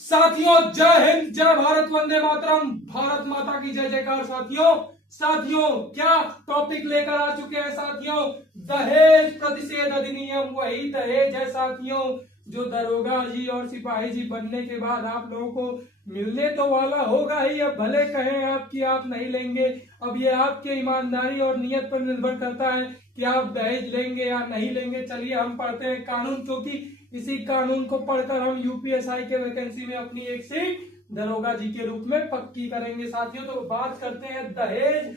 साथियों, जय हिंद, जय भारत, वंदे मातरम। भारत माता की जय जयकार। साथियों क्या टॉपिक लेकर आ चुके हैं साथियों? दहेज प्रतिषेध अधिनियम। वही दहेज है साथियों जो दरोगा जी और सिपाही जी बनने के बाद आप लोगों को मिलने तो वाला होगा ही। अब भले कहें आपकी आप नहीं लेंगे, अब ये आपके ईमानदारी और नियत पर निर्भर करता है कि आप दहेज लेंगे या नहीं लेंगे। चलिए हम पढ़ते हैं कानून, क्योंकि इसी कानून को पढ़कर हम यूपीएसआई के वैकेंसी में अपनी एक सीट दरोगा जी के रूप में पक्की करेंगे साथियों। तो बात करते हैं दहेज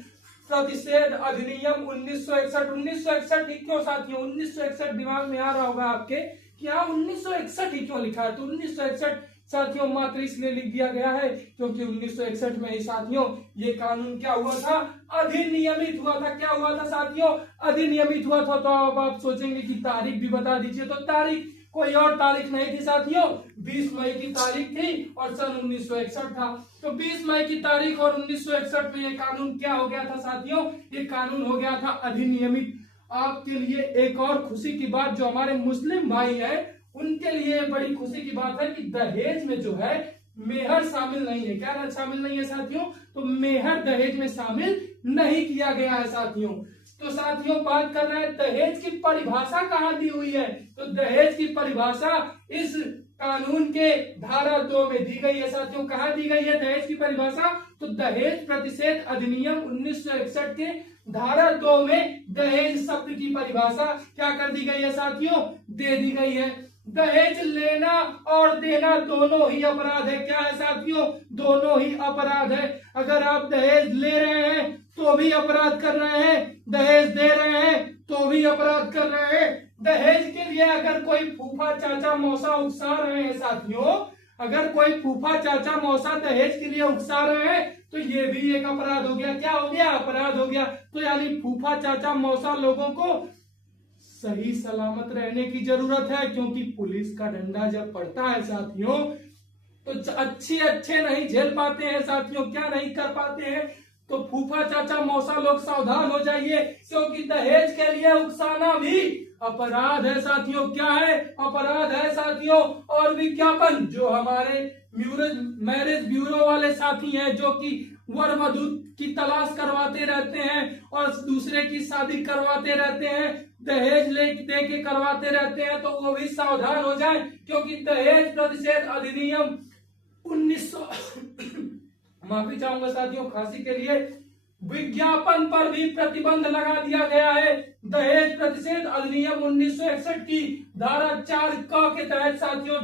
प्रतिषेध अधिनियम 1961। 1961 ही क्यों साथियों? 1961 दिमाग में आ रहा होगा आपके कि हाँ 1961 ही क्यों लिखा है? तो 1961 साथियों मात्र इसलिए लिख दिया गया है क्योंकि 1961 में ही साथियों ये कानून क्या हुआ था? अधिनियमित हुआ था। क्या हुआ था साथियों? अधिनियमित हुआ था। तो अब आप सोचेंगे कि तारीख भी बता दीजिए। तो तारीख कोई और तारीख नहीं थी साथियों, 20 मई की तारीख थी और सन 1961 था। तो 20 मई की तारीख और 1961 में ये कानून क्या हो गया था साथियों? ये कानून हो गया था अधिनियमित। आपके लिए एक और खुशी की बात, जो हमारे मुस्लिम भाई हैं उनके लिए बड़ी खुशी की बात है कि दहेज में जो है मेहर शामिल नहीं है। क्या शामिल नहीं है साथियों? तो मेहर दहेज में शामिल नहीं किया गया है साथियों। तो साथियों बात कर रहे हैं दहेज की परिभाषा कहाँ दी हुई है? तो दहेज की परिभाषा इस कानून के धारा 2 में दी गई है साथियों। कहाँ दी गई है दहेज की परिभाषा? तो दहेज प्रतिषेध अधिनियम 1961 के धारा 2 में दहेज शब्द की परिभाषा क्या कर दी गई है साथियों? दे दी गई है। दहेज लेना और देना दोनों ही अपराध है। क्या है साथियों? दोनों ही अपराध है। अगर आप दहेज ले रहे हैं तो भी अपराध कर रहे हैं, दहेज दे रहे हैं तो भी अपराध कर रहे हैं। दहेज के लिए अगर कोई फूफा चाचा मौसा उकसा रहे हैं साथियों, अगर कोई फूफा चाचा मौसा दहेज के लिए उकसा रहे हैं तो ये भी एक अपराध हो गया। क्या हो गया? अपराध हो गया। तो यानी फूफा चाचा मौसा लोगों को सही सलामत रहने की जरूरत है, क्योंकि पुलिस का डंडा जब पड़ता है साथियों तो अच्छे नहीं झेल पाते हैं साथियों। क्या नहीं कर पाते हैं? तो फूफा चाचा मौसा लोग सावधान हो जाइए, क्योंकि दहेज के लिए उकसाना भी अपराध है साथियों। क्या है? अपराध है साथियों। और विज्ञापन, जो हमारे मैरिज ब्यूरो वाले साथी हैं जो कि वर वधू की तलाश करवाते रहते हैं और दूसरे की शादी करवाते रहते हैं, दहेज दे के करवाते रहते हैं, तो वो भी सावधान हो जाएं, क्योंकि दहेज प्रतिषेध अधिनियम 1900 माफी चाहूंगा साथियों खांसी के लिए, विज्ञापन पर भी प्रतिबंध लगा दिया गया है। दहेज प्रतिषेध अधिनियम 1961 की धारा 4 क के तहत साथियों